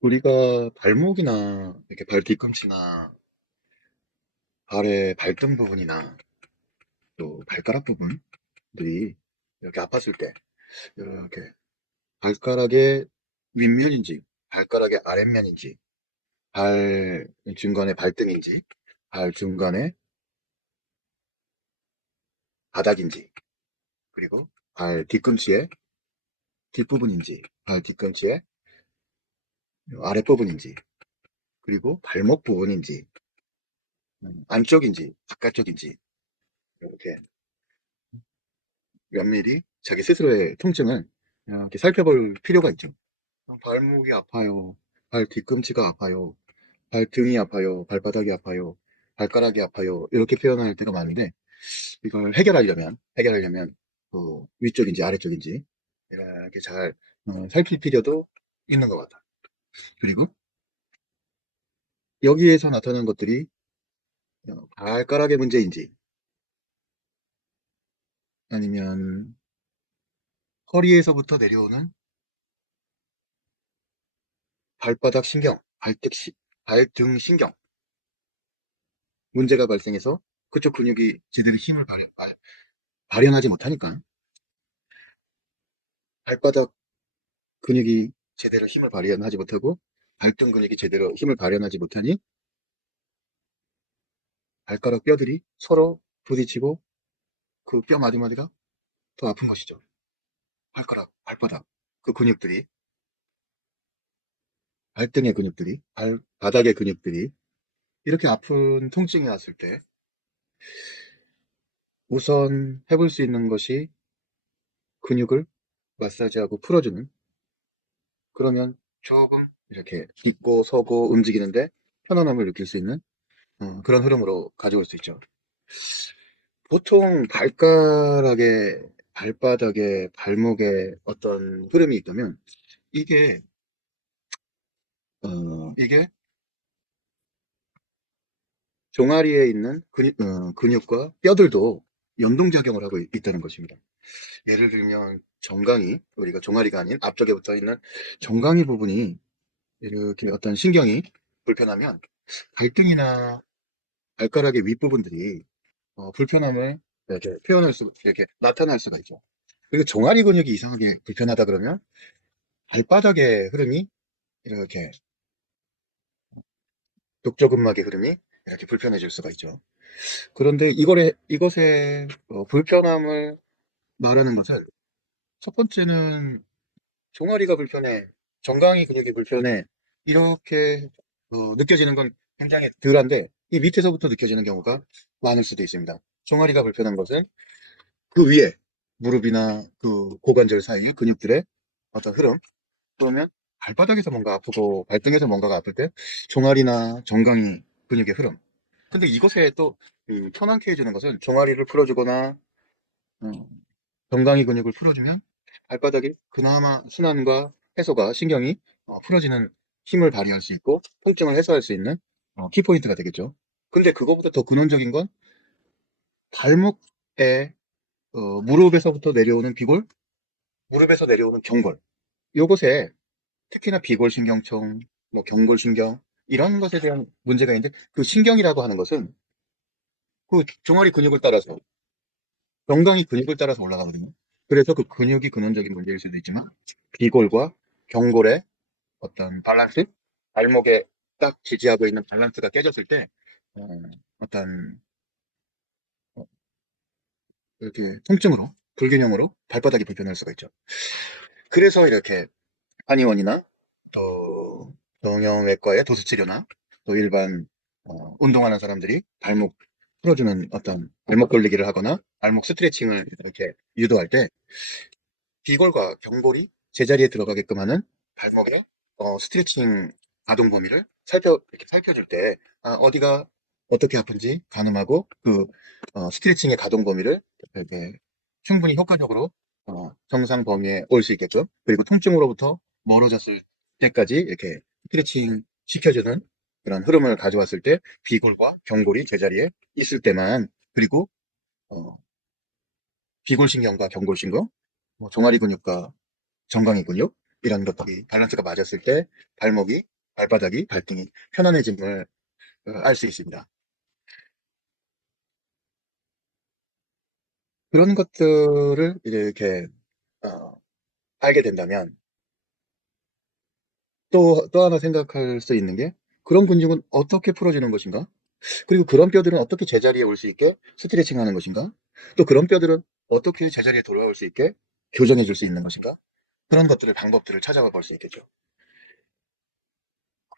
우리가 발목이나 이렇게 발 뒤꿈치나 발의 발등 부분이나 또 발가락 부분들이 이렇게 아팠을 때 이렇게 발가락의 윗면인지 발가락의 아랫면인지 발 중간에 발등인지 발 중간에 바닥인지 그리고 발 뒤꿈치의 뒷부분인지 발 뒤꿈치의 아랫부분인지 그리고 발목 부분인지 안쪽인지 바깥쪽인지 이렇게 면밀히 자기 스스로의 통증을 이렇게 살펴볼 필요가 있죠. 발목이 아파요. 발 뒤꿈치가 아파요. 발등이 아파요. 발바닥이 아파요. 발가락이 아파요. 이렇게 표현할 때가 많은데 이걸 해결하려면 위쪽인지 아래쪽인지 이렇게 잘 살필 필요도 있는 것 같아. 그리고 여기에서 나타나는 것들이 발가락의 문제인지 아니면 허리에서부터 내려오는 발바닥 신경, 발등 신경 문제가 발생해서 그쪽 근육이 제대로 힘을 발현하지 못하니까 발바닥 근육이 제대로 힘을 발현하지 못하고 발등 근육이 제대로 힘을 발현하지 못하니 발가락 뼈들이 서로 부딪히고 그 뼈 마디마디가 더 아픈 것이죠. 발바닥 그 근육들이 발등의 근육들이 발바닥의 근육들이 이렇게 아픈 통증이 왔을 때 우선 해볼 수 있는 것이 근육을 마사지하고 풀어주는 그러면 조금 이렇게 딛고 서고 움직이는데 편안함을 느낄 수 있는 그런 흐름으로 가져올 수 있죠. 보통 발바닥에, 발목에 어떤 흐름이 있다면 이게 이게 종아리에 있는 근육과 뼈들도 연동작용을 하고 있다는 것입니다. 예를 들면 우리가 종아리가 아닌 앞쪽에 붙어 있는 정강이 부분이 이렇게 어떤 신경이 불편하면 발등이나 발가락의 윗부분들이 불편함을 이렇게 나타날 수가 있죠. 그리고 종아리 근육이 이상하게 불편하다 그러면 발바닥의 흐름이 이렇게 족저근막의 흐름이 이렇게 불편해질 수가 있죠. 그런데 이것의 불편함을 말하는 것은 첫 번째는 종아리가 불편해, 정강이 근육이 불편해 이렇게 느껴지는 건 굉장히 덜한데 이 밑에서부터 느껴지는 경우가 많을 수도 있습니다. 종아리가 불편한 것은 그 위에 무릎이나 그 고관절 사이의 근육들의 어떤 흐름 그러면 발바닥에서 뭔가 아프고 발등에서 뭔가가 아플 때 종아리나 정강이 근육의 흐름 근데 이것에 또 편안케 해주는 것은 종아리를 풀어주거나 음, 정강이 근육을 풀어주면 발바닥이 그나마 순환과 해소가 신경이 풀어지는 힘을 발휘할 수 있고 통증을 해소할 수 있는 키포인트가 되겠죠. 근데 그거보다 더 근원적인 건 발목에 무릎에서부터 내려오는 비골, 무릎에서 내려오는 경골 요것에 특히나 비골신경총, 뭐 경골신경 이런 것에 대한 문제가 있는데 그 신경이라고 하는 것은 그 종아리 근육을 따라서 정강이 근육을 따라서 올라가거든요. 그래서 그 근육이 근원적인 문제일 수도 있지만 비골과 경골의 어떤 밸런스, 발목에 딱 지지하고 있는 밸런스가 깨졌을 때 어, 어떤 이렇게 통증으로 불균형으로 발바닥이 불편할 수가 있죠. 그래서 이렇게 한의원이나 또 정형외과의 도수치료나 또 일반 운동하는 사람들이 발목 풀어주는 어떤 발목 돌리기를 하거나 발목 스트레칭을 이렇게 유도할 때 비골과 경골이 제자리에 들어가게끔 하는 발목의 스트레칭 가동 범위를 이렇게 살펴줄 때 어디가 어떻게 아픈지 가늠하고 그 스트레칭의 가동 범위를 이렇게 충분히 효과적으로 정상 범위에 올 수 있게끔 그리고 통증으로부터 멀어졌을 때까지 이렇게 스트레칭 시켜주는 그런 흐름을 가져왔을 때 비골과 경골이 제자리에 있을 때만 그리고 어, 비골신경과 경골신경, 뭐 종아리 근육과 정강이 근육 이런 것들이 밸런스가 맞았을 때 발목이 발바닥이, 발등이 편안해짐을 알 수 있습니다. 그런 것들을 이제 이렇게 어, 알게 된다면 또 하나 생각할 수 있는 게 그런 근육은 어떻게 풀어주는 것인가? 그리고 그런 뼈들은 어떻게 제자리에 올 수 있게 스트레칭 하는 것인가? 또 그런 뼈들은 어떻게 제자리에 돌아올 수 있게 교정해 줄 수 있는 것인가? 그런 것들을 방법들을 찾아가 볼 수 있겠죠.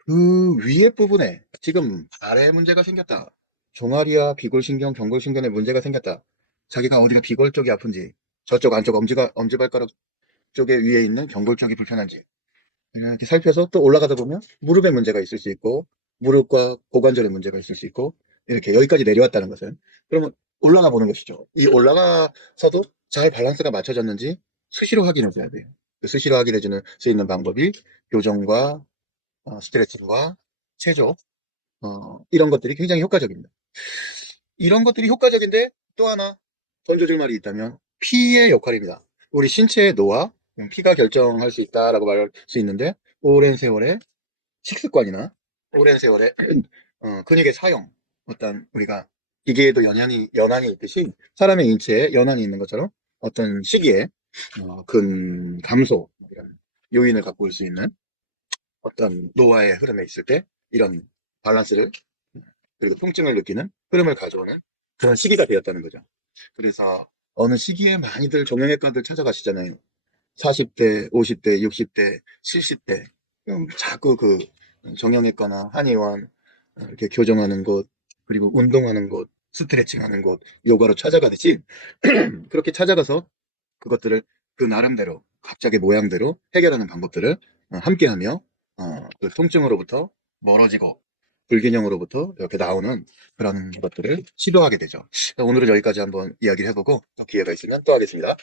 그 위에 부분에 지금 발에 문제가 생겼다. 종아리와 비골신경, 경골신경에 문제가 생겼다. 자기가 어디가 비골 쪽이 아픈지, 저쪽 안쪽 엄지발가락 쪽에 위에 있는 경골 쪽이 불편한지 이렇게 살펴서 또 올라가다 보면 무릎에 문제가 있을 수 있고 무릎과 고관절에 문제가 있을 수 있고 이렇게 여기까지 내려왔다는 것은 그러면 올라가 보는 것이죠. 이 올라가서도 잘 밸런스가 맞춰졌는지 수시로 확인해 줘야 돼요. 그 수시로 확인해 주는 수 있는 방법이 교정과 스트레칭과 체조 이런 것들이 굉장히 효과적입니다. 이런 것들이 효과적인데 또 하나 던져줄 말이 있다면 피의 역할입니다. 우리 신체의 노화, 피가 결정할 수 있다라고 말할 수 있는데 오랜 세월의 식습관이나 오랜 세월의 근육의 사용, 어떤 우리가 기계에도 연한이 있듯이 사람의 인체에 연한이 있는 것처럼 어떤 시기에 근 감소 이런 요인을 갖고 올 수 있는 어떤 노화의 흐름에 있을 때 이런 밸런스를 그리고 통증을 느끼는 흐름을 가져오는 그런 시기가 되었다는 거죠. 그래서 어느 시기에 많이들 정형외과들 찾아가시잖아요. 40대, 50대, 60대, 70대. 그럼 자꾸 그 정형외과나 한의원 이렇게 교정하는 곳, 그리고 운동하는 곳, 스트레칭하는 곳, 요가로 찾아가듯이 그렇게 찾아가서 그것들을 그 나름대로 각자의 모양대로 해결하는 방법들을 함께하며 그 통증으로부터 멀어지고 불균형으로부터 이렇게 나오는 그런 것들을 시도하게 되죠. 오늘은 여기까지 한번 이야기를 해보고 또 기회가 있으면 또 하겠습니다.